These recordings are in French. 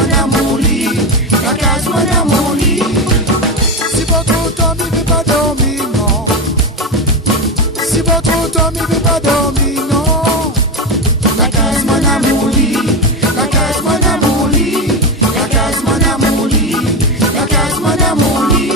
mon amour lit, la case mon amour lit. Si votre temps il veut pas dormir non. Si votre temps il veut pas dormir non. La case mon amour lit, la case mon amour lit, la case mon amour lit, la case mon amour lit.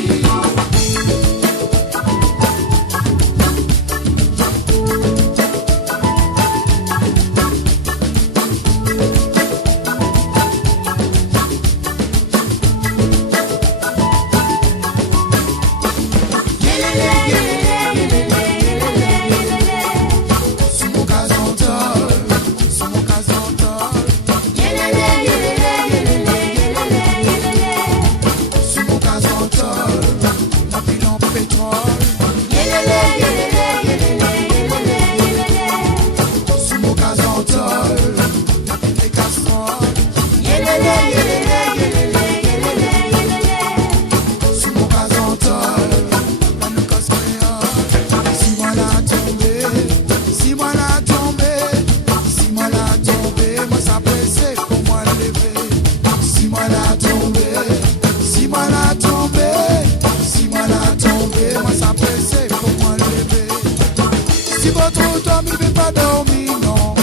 Si votre temps il veut pas dormir non.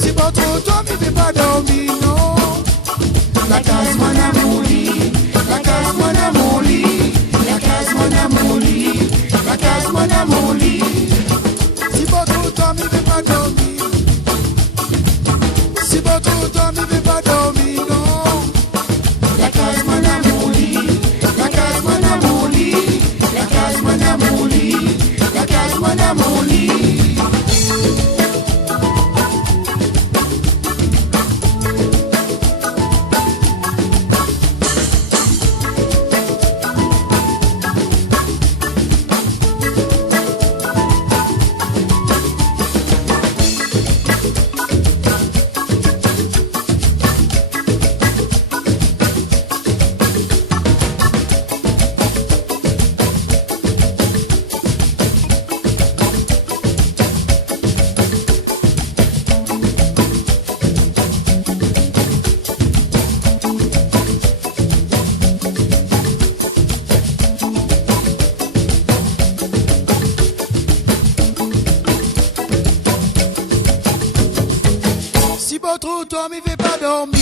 Si votre temps il veut pas dormir non. La case mon amour lit, la case mon amour lit, la case mon amour lit, la case mon amour lit. Si votre temps il veut pas dormir. Si votre temps il veut pas dormir non. La case mon amour lit, la case mon amour lit, la case mon amour lit, la case mon amour lit. Si votre temps il veut pas dormir.